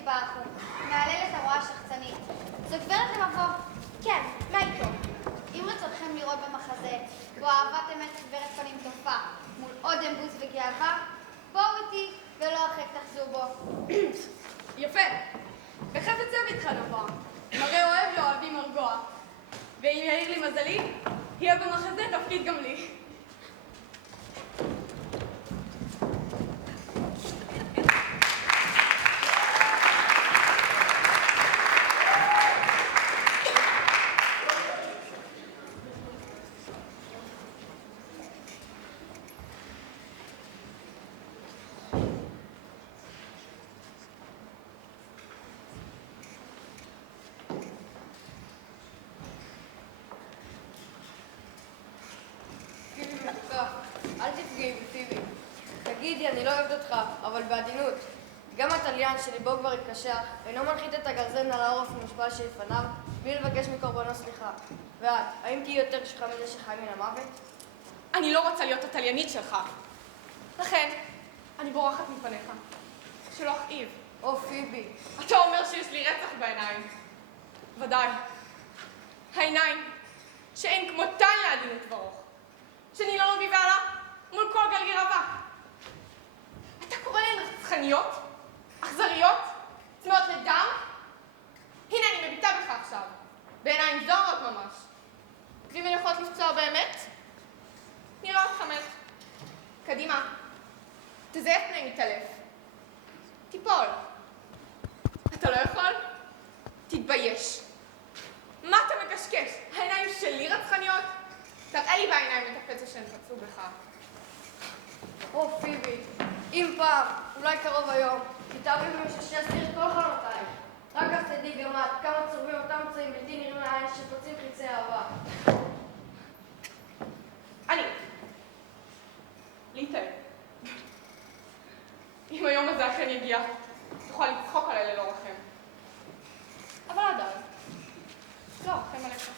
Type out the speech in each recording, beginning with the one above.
טיפה רחוק. מהללת הרואה השחצנית. זו גברת למבוא. כן, מה איתו? אם רצונכם לראות במחזה, בו אהבת אמת גברת פנים תופה, מול אודם בוז וגאווה, בואו איתי ולא אחרי תחזו בו. יפה. בחפץ לב איתך נבוא. מראה אוהב לאוהבים מרגוע. ואם יאיר לי מזלי, יהיה במחזה תפקיד גם לי. אל תפגעי בפיבי. תגידי, אני לא אוהבת אותך, אבל בעדינות. גם התליין שליבו כבר התקשח, אינו מנחית את הגרזן על העורף המושפל שלפניו, בלי לבקש מקורבנו סליחה. ואת, האם תהיי יותר קשיחה מזה שחי מן המוות? אני לא רוצה להיות התליינית שלך. לכן, אני בורחת מפניך. שלא אכאיב. או פיבי. אתה אומר שיש לי רצח בעיניים. ודאי. העיניים שאין כמותן לעדינות ברוך. שאני לא מביבה לה מול כל גלגל רווק. אתה קורא להן רצחניות? אכזריות? צמאות לדם? הנה אני מביטה בך עכשיו. בעיניים זורות ממש. ואם הן יכולות לפצוע באמת, נראה אותך מת. קדימה. תזייף פני מתעלף. תיפול. אתה לא יכול? תתבייש. מה אתה מקשקש? העיניים שלי רצחניות? תראה לי בעיניים את הפצע שהן פצעו בך. או פיבי, אם פעם, אולי קרוב היום, תתארי במישהו שיסתיר את כל חלומותיי. רק אז תדעי גם את כמה צורבים אותם פצעים בלתי נראים לעין שפוצעים חיצי אהבה. אני. להתאר. אם היום הזה אכן יגיע, תוכל לצחוק עליי ללא רחם. אבל עדיין. לא, רחם עליך.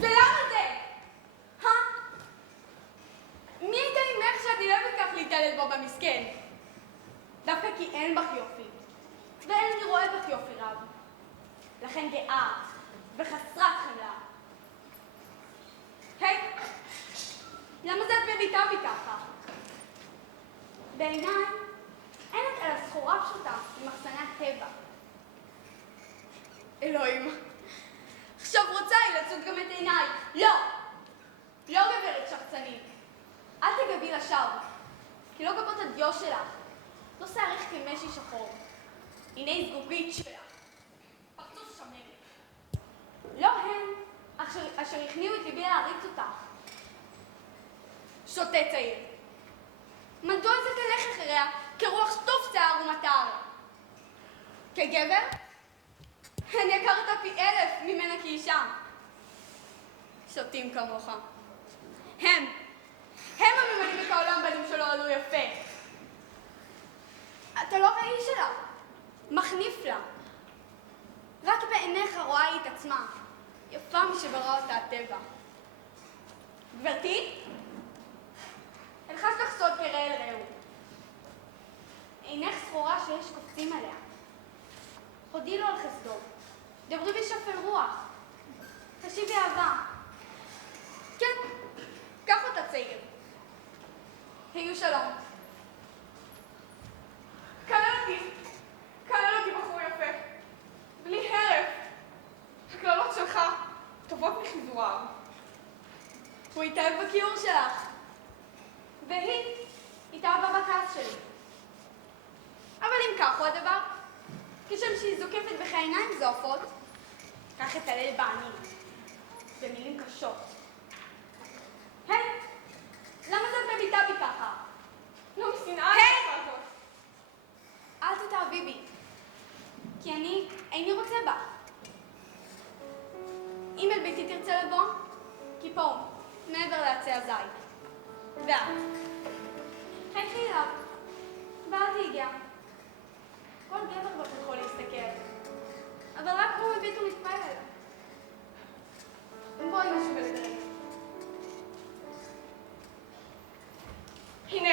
ולמה זה? מי הייתה ממך שאת נלהבת כך להתעלל בו במסכן? דווקא כי אין בך יופי, ואין לי רואה בך יופי רב. לכן גאה וחסרת חמלה. היי, למה זה את מביטה בי ככה? בעיניי אין את אלא סחורה פשוטה ממחסני הטבע. אלוהים, עכשיו רוצה היא לצוד גם את עיניי. לא! לא גברת שחצנית. אל תגבי לשווא, כי לא גבות הדיו שלך, לא שערך כמשי שחור. הנה זגוגית שלך, פרצוף שמנת. לא הם, אשר הכניעו את ליבי להריץ אותך. שוטה צעיר. מדוע זה תלך אחריה כרוח שטוף שיער ומטר? כגבר? אני הכרת פי 1000 ממנה כאישה. שוטים כמוך. הם הממנים את העולם בנים שלא עלו יפה. אתה לא ראי שלה, מחניף לה. רק בעיניך רואה היא את עצמה, יפה משברא אותה הטבע. גברתי, אלחש לך סוד כראה אל רעהו. עינך סחורה שיש קופצים עליה. הודי לו על חסדו, דברי בשפל רוח, תשיבי אהבה. כן, קח אותה צעיר. היו שלום. כלל אותי בחור יפה. בלי הרף. הקללות שלך טובות מחיזוריו. הוא התאהב בכיעור שלך. והיא התאהבה בכעס שלי. אבל אם כך הוא הדבר, כשם שהיא זוקפת בך עיניים זועפות, כך אתעלל בעני, במילים קשות. היי, למה זאת מביטה בי ככה? לא משנאה הזאת. אל תתאהבי בי, כי אני איני רוצה בה. אם אל ביתי תרצה לבוא, כי פה, מעבר לעצי הזית. ואת, חייכי אליו, ואל תיגע. כל גבר כבר יכול להסתכל, אבל רק הוא מביט ומתפעל אליו. בואי משהו בלדרי. הנה,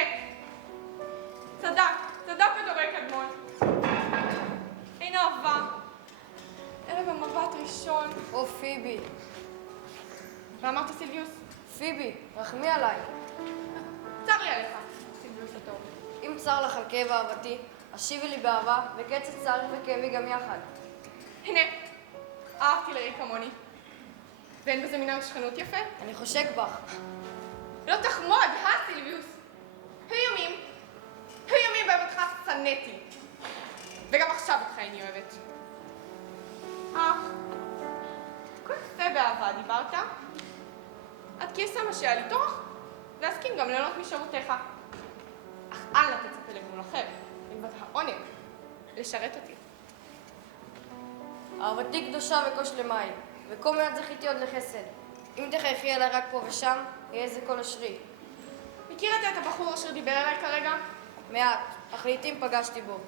צדק הדורי קדמון. ואמרת סילביוס? פיבי, רחמי עליי. צר לי עליך, סילביוס הטוב. אם צר לך על כאב אהבתי, השיבי לי באהבה, וקץ את צערי וכאבי גם יחד. הנה, אהבתי לריק כמוני. ואין בזה מנהג שכנות יפה? אני חושק בך. לא תחמוד, סילביוס? היו ימים בהם אותך שנאתי. וגם עכשיו אותך איני אוהבת. כל יפה באהבה דיברת? עד כי אשא מה שהיה לי טורח, ואסכים גם ליהנות משרותיך. אך אל נא תצפה לגמול אחר, מלבד העונג לשרת אותי. אהבתי קדושה וכה שלמה היא, וכה מעט זכיתי עוד לחסד. אם תחייכי אליי רק פה ושם, יהיה זה כל אשרי. מכיר אתה את הבחור אשר דיבר אליי כרגע? מעט, אך לעתים פגשתי בו.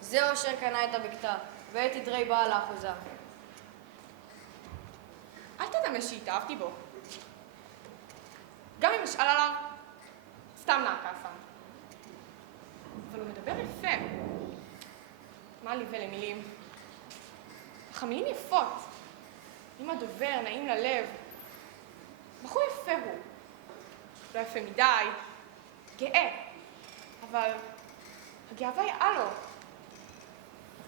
זהו אשר קנה את הבקתה, ואת עדרי בעל האחוזה. אל תדמה שהתאהבתי בו. גם אם אשאל עליו, סתם נעקה סם. אבל הוא מדבר יפה. מה לי ולמילים? אך המילים יפות. אם הדובר נעים ללב. בחור יפה הוא. לא יפה מדי, גאה. אבל הגאווה יאה לו.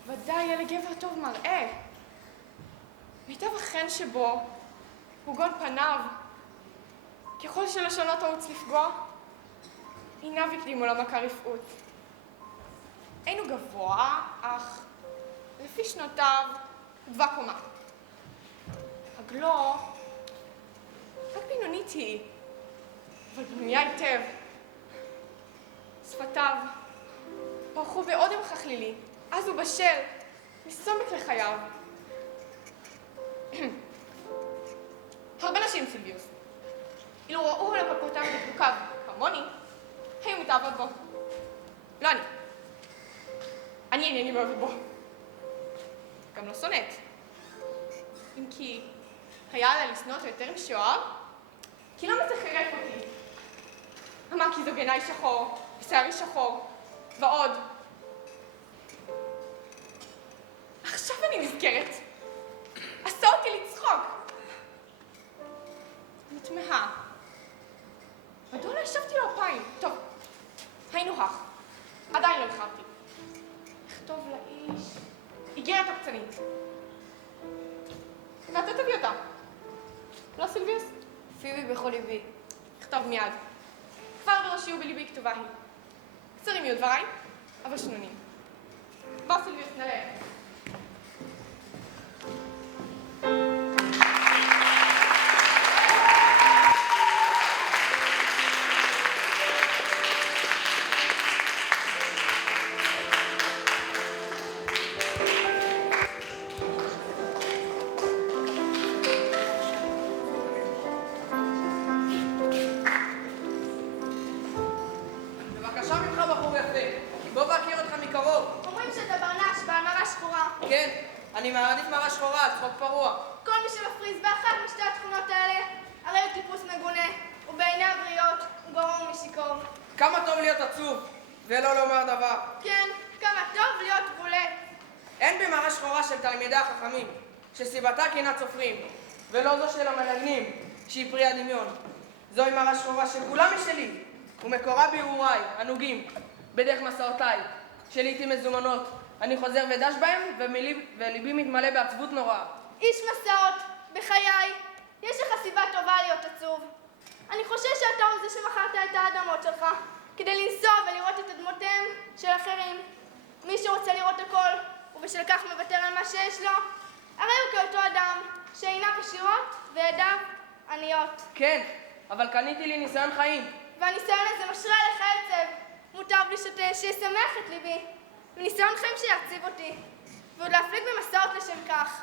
ודאי יהיה לגבר טוב מראה. מיטב החן שבו, הוגון פניו. ככל שלשונות העוץ לפגוע, עיניו הקדימו למכה רפאות. אין הוא גבוה, אך לפי שנותיו גבה קומה. רגלו רק בינונית היא, אבל בנויה היטב. שפתיו פרחו באודם חכלילי, אז הוא בשל, מסומק לחייו. הרבה נשים סילביוס. אילו ראו על הפקותיו ודבוקיו כמוני, היו מתאהבות בו. לא אני. אני אינני מאוהבת בו. גם לא שונאת. אם כי היה עליה לשנוא אותו יותר משאוהב, כי לא מצא חירף אותי. אמר כי זו גנאי שחור, ושערי שחור, ועוד. עכשיו אני נזכרת. עשה אותי לצחוק. אני תמהה. מדוע לא השבתי לו אפיים? טוב, היינו הך. עדיין לא הכרתי. לכתוב לאיש איגרת עקצנית. ואתה תביא אותה. לא סילביוס? פיבי בכל ליבי. כתוב מיד. כבר בראשי ובליבי כתובה היא. קצרים יהיו דבריי, אבל שנונים. בוא סילביוס, נלך. בבקשה ממך בחור יפה, בוא ואכיר אותך מקרוב. אומרים שאתה ברנש בעל מראה שחורה. כן, אני מעדיף מראה שחורה על צחוק פרוע. כל מי שמפריז באחת משתי התכונות האלה, הרי הוא טיפוס מגונה, ובעיני הבריות הוא גרוע משיכור. כמה טוב להיות עצוב, ולא לומר דבר. כן, כמה טוב להיות בולט. אין בי מראה שחורה של תלמידי החכמים, שסיבתה קנאת סופרים, ולא זו של המנגנים, שהיא פרי הדמיון. זוהי מראה שחורה שכולה משלי, ומקורה בהרהוריי, הנוגים, בדרך מסעותיי, שלעיתים מזומנות. אני חוזר ודש בהם, וליבי מתמלא בעצבות נוראה. איש מסעות, בחיי, יש לך סיבה טובה להיות עצוב. אני חושש שאתה הוא זה שמכרת את האדמות שלך, כדי לנסוע ולראות את אדמותיהם של אחרים. מי שרוצה לראות הכל, ובשל כך מוותר על מה שיש לו, הרי הוא כאותו אדם, שעיניו עשירות וידיו עניות. כן, אבל קניתי לי ניסיון חיים. והניסיון הזה משרה לך עצב. מוטב לי שישמח את ליבי. וניסיון חיים שיעציב אותי. ועוד להפליג במסעות לשם כך.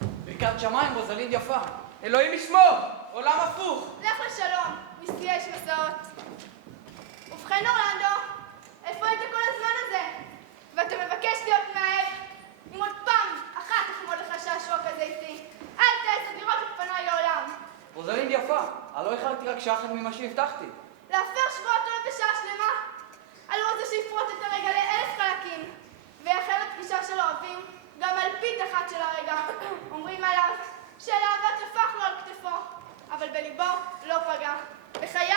ברכת שמיים, רוזלין יפה. אלוהים ישמור, עולם הפוך. לך לשלום, מסגי יש מסעות. ובכן אורלנדו, איפה היית כל הזמן הזה? ואתה מבקש להיות מאהב? אם עוד פעם אחת תחמוד לך שעשוע כזה איתי, אל תעז לראות את פניי לעולם. רוזלין יפה, הלא איחרתי רק שעה אחת ממה שהבטחתי. להפר שבועות עוד בשעה שלמה? הלא זה שיפרוט את הרגע ל1,000 חלקים, ויחל לפגישה של אוהבים גם אלפית אחת של הרגע. אומרים עליו שלאהבה טפח לו על כתפו, אבל בליבו לא פגע. בחיי,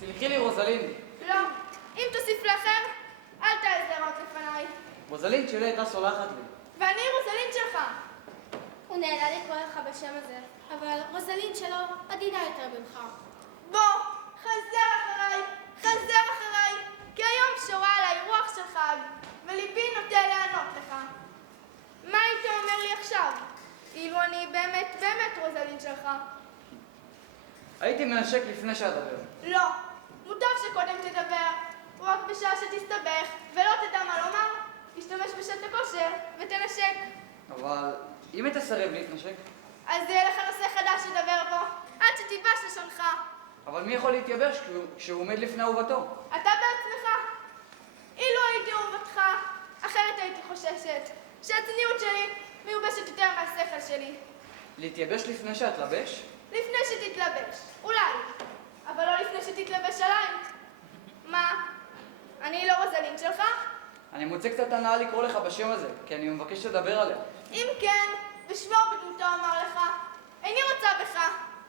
סלחי לי, רוזלין. לא. אם תוסיף לאחר, אל תעז להראות לפניי. רוזלין שלי הייתה סולחת לי. ואני רוזלין שלך. הוא נהנה לקרוא לך בשם הזה, אבל רוזלין שלו עדינה יותר ממך. בוא, חזר אחריי, כי היום שורה עליי רוח של חג, וליבי נוטה לענות לך. מה היית אומר לי עכשיו, אילו אני באמת רוזלין שלך? הייתי מנשק לפני שאדבר. לא, מוטב שקודם תדבר, רק בשעה שתסתבך ולא תדע מה לומר, תשתמש בשעת הכושר ותנשק. אבל אם היא תסרב להתנשק? אז יהיה לך נושא חדש לדבר בו, עד שתיבש לשונך. אבל מי יכול להתייבש כשהוא עומד לפני אהובתו? אתה בעצמך. אילו הייתי אהובתך, אחרת הייתי חוששת שהצניעות שלי מיובשת יותר מהשכל שלי. להתייבש לפני שאתלבש? לפני שתתלבש, אולי, אבל לא לפני שתתלבש עליי. מה? אני לא רוזלין שלך? אני מוצא קצת הנאה לקרוא לך בשם הזה, כי אני מבקש לדבר עליה. אם כן, בשמו ובדמותו אומר לך, איני רוצה בך.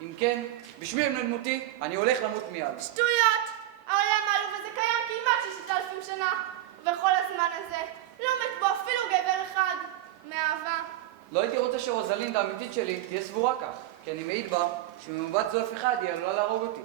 אם כן, בשמי ובדמותי, אני הולך למות מיד. שטויות! העולם העלוב הזה קיים כמעט 6,000 שנה, ובכל הזמן הזה לא מת בו אפילו גבר אחד מאהבה. לא הייתי רוצה שרוזלין האמיתית שלי תהיה סבורה כך, כי אני מעיד בה שממבט זועף אחד היא עלולה להרוג אותי.